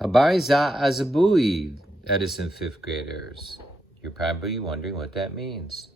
Habari za asubuhi, Edison fifth graders. You're probably wondering what that means.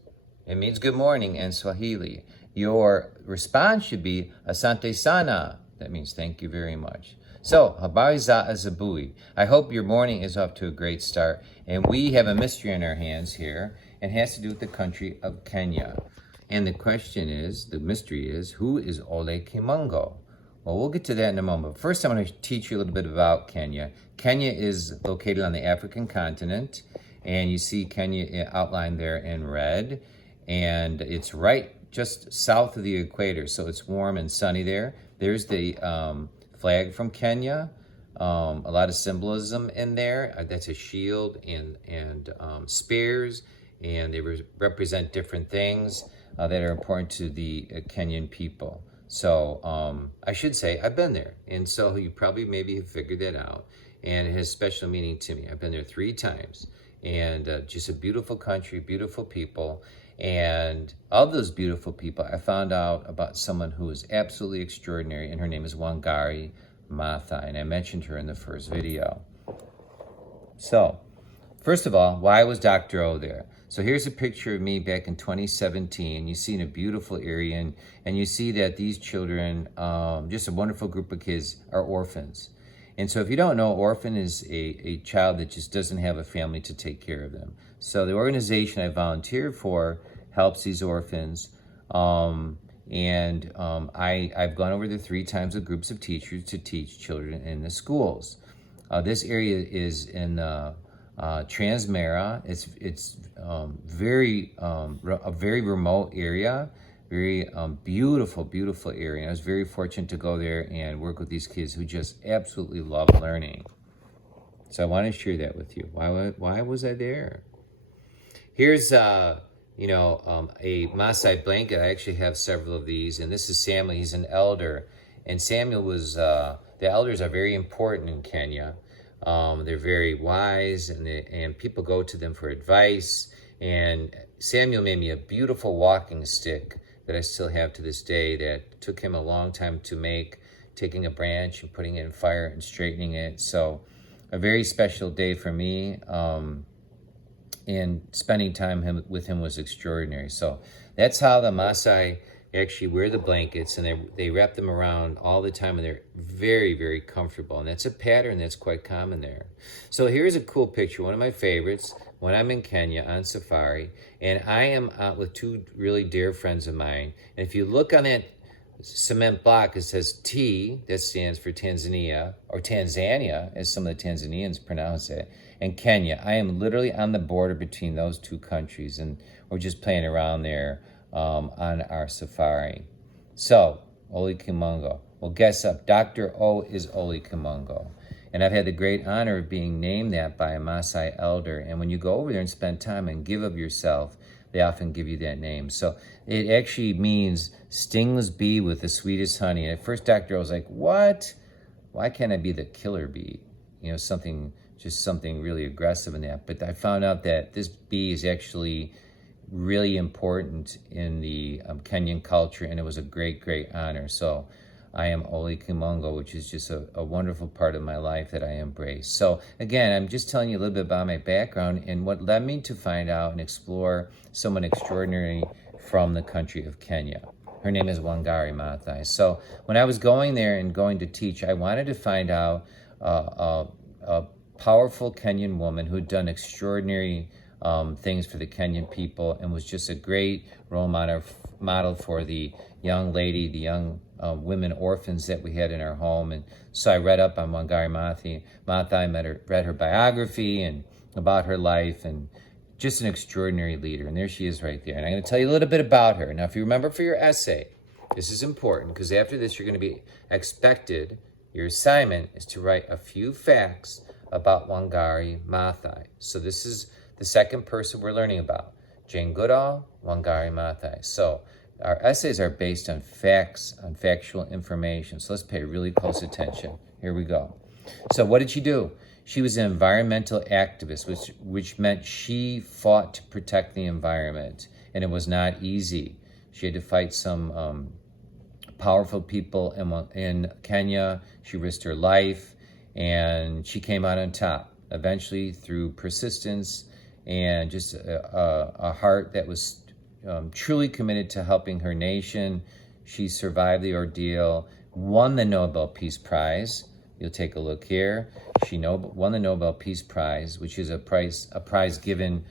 It means good morning in Swahili. Your response should be asante sana. That means thank you very much. So, habari za asubuhi. I hope your morning is off to a great start. And we have a mystery in our hands here. And it has to do with the country of Kenya. And the question is, the mystery is, who is Ole Kimongo? Well, we'll get to that in a moment. First, I'm going to teach you a little bit about Kenya. Kenya is located on the African continent, and you see Kenya outlined there in red, and it's right just south of the equator, so it's warm and sunny there. There's the flag from Kenya, a lot of symbolism in there. That's a shield and spears, and they represent different things that are important to the Kenyan people. So I should say I've been there, and so you probably maybe have figured that out, and it has special meaning to me. I've been there 3 times, and just a beautiful country, beautiful people, and of those beautiful people, I found out about someone who is absolutely extraordinary, and her name is Wangari Maathai, and I mentioned her in the first video. So, first of all, why was Dr. O there? So here's a picture of me back in 2017. You see in a beautiful area, and you see that these children, just a wonderful group of kids, are orphans. And so if you don't know, orphan is a child that just doesn't have a family to take care of them. So the organization I volunteer for helps these orphans. I've gone over there 3 times with groups of teachers to teach children in the schools. This area is in Transmara. It's a very remote area, very beautiful area. And I was very fortunate to go there and work with these kids who just absolutely love learning. So I want to share that with you. Why was I there? Here's a Maasai blanket. I actually have several of these, and this is Samuel. He's an elder, and Samuel was the elders are very important in Kenya. They're very wise, and people go to them for advice. And Samuel made me a beautiful walking stick that I still have to this day that took him a long time to make, taking a branch and putting it in fire and straightening it. So a very special day for me, and spending time with him was extraordinary. So that's how the Maasai actually wear the blankets, and they wrap them around all the time, and they're very, very comfortable. And that's a pattern that's quite common there. So here's a cool picture, one of my favorites, when I'm in Kenya on safari, and I am out with 2 really dear friends of mine. And if you look on that cement block, it says T, that stands for Tanzania, or Tanzania, as some of the Tanzanians pronounce it, and Kenya. I am literally on the border between those 2 countries, and we're just playing around there on our safari. So, Ole Kimongo. Well, guess up. Dr. O is Ole Kimongo. And I've had the great honor of being named that by a Maasai elder. And when you go over there and spend time and give of yourself, they often give you that name. So it actually means stingless bee with the sweetest honey. And at first, Dr. O was like, what? Why can't I be the killer bee? Something really aggressive in that. But I found out that this bee is actually really important in the Kenyan culture, and it was a great honor. So I am Ole Kimongo, which is just a wonderful part of my life that I embrace. So again, I'm just telling you a little bit about my background and what led me to find out and explore someone extraordinary from the country of Kenya. Her name is Wangari Maathai. So when I was going there and going to teach, I wanted to find out a powerful Kenyan woman who had done extraordinary things for the Kenyan people and was just a great role model for the young lady, the young women orphans that we had in our home. And so I read up on Wangari Maathai, read her biography and about her life, and just an extraordinary leader. And there she is right there. And I'm going to tell you a little bit about her. Now, if you remember for your essay, this is important because after this, you're going to be expected, your assignment is to write a few facts about Wangari Maathai. So this is the second person we're learning about, Jane Goodall, Wangari Maathai. So our essays are based on facts, on factual information. So let's pay really close attention. Here we go. So what did she do? She was an environmental activist, which meant she fought to protect the environment, and it was not easy. She had to fight some powerful people in Kenya. She risked her life, And she came out on top, eventually through persistence and just a heart that was truly committed to helping her nation. She survived the ordeal, won the Nobel Peace Prize. You'll take a look here. She won the Nobel Peace Prize, which is a prize given,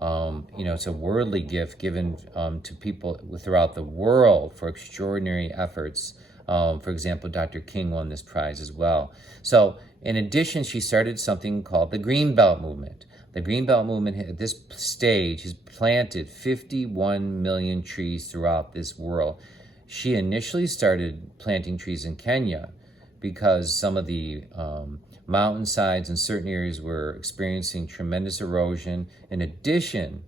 it's a worldly gift given to people throughout the world for extraordinary efforts. For example, Dr. King won this prize as well. So in addition, she started something called the Greenbelt Movement. The Greenbelt Movement at this stage has planted 51 million trees throughout this world. She initially started planting trees in Kenya because some of the mountainsides in certain areas were experiencing tremendous erosion. In addition,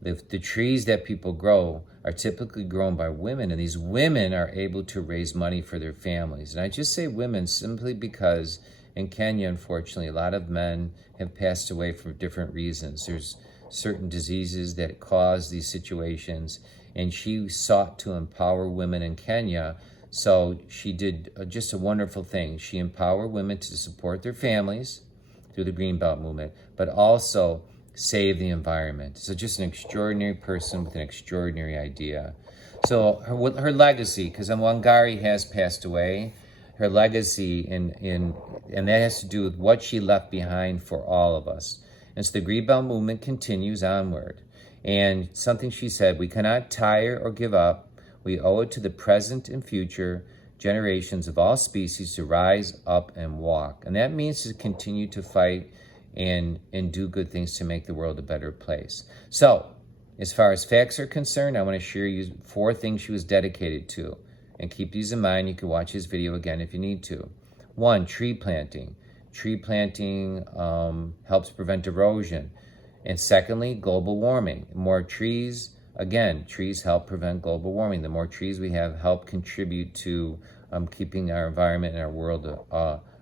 the trees that people grow are typically grown by women, and these women are able to raise money for their families. And I just say women simply because in Kenya, unfortunately, a lot of men have passed away for different reasons. There's certain diseases that cause these situations, and she sought to empower women in Kenya. So she did just a wonderful thing. She empowered women to support their families through the Greenbelt Movement, but also save the environment. So just an extraordinary person with an extraordinary idea. So her legacy, because Wangari has passed away, her legacy and that has to do with what she left behind for all of us. And so the Greenbelt Movement continues onward. And something she said, we cannot tire or give up. We owe it to the present and future generations of all species to rise up and walk. And that means to continue to fight and do good things to make the world a better place. So, as far as facts are concerned, I want to share you 4 things she was dedicated to. And keep these in mind. You can watch this video again if you need to. 1, tree planting. Tree planting helps prevent erosion. And secondly, global warming. More trees, again, trees help prevent global warming. The more trees we have help contribute to keeping our environment and our world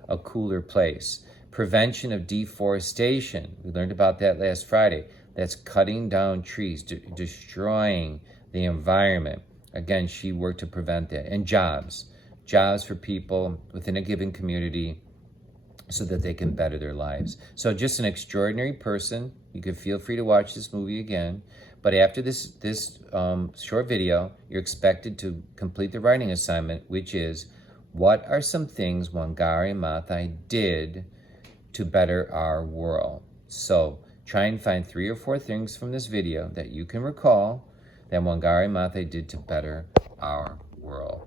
a cooler place. Prevention of deforestation. We learned about that last Friday. That's cutting down trees, destroying the environment. Again, she worked to prevent that. And jobs. Jobs for people within a given community so that they can better their lives. So just an extraordinary person. You can feel free to watch this movie again. But after this short video, you're expected to complete the writing assignment, which is, what are some things Wangari Maathai did to better our world? So try and find 3 or 4 things from this video that you can recall that Wangari Maathai did to better our world.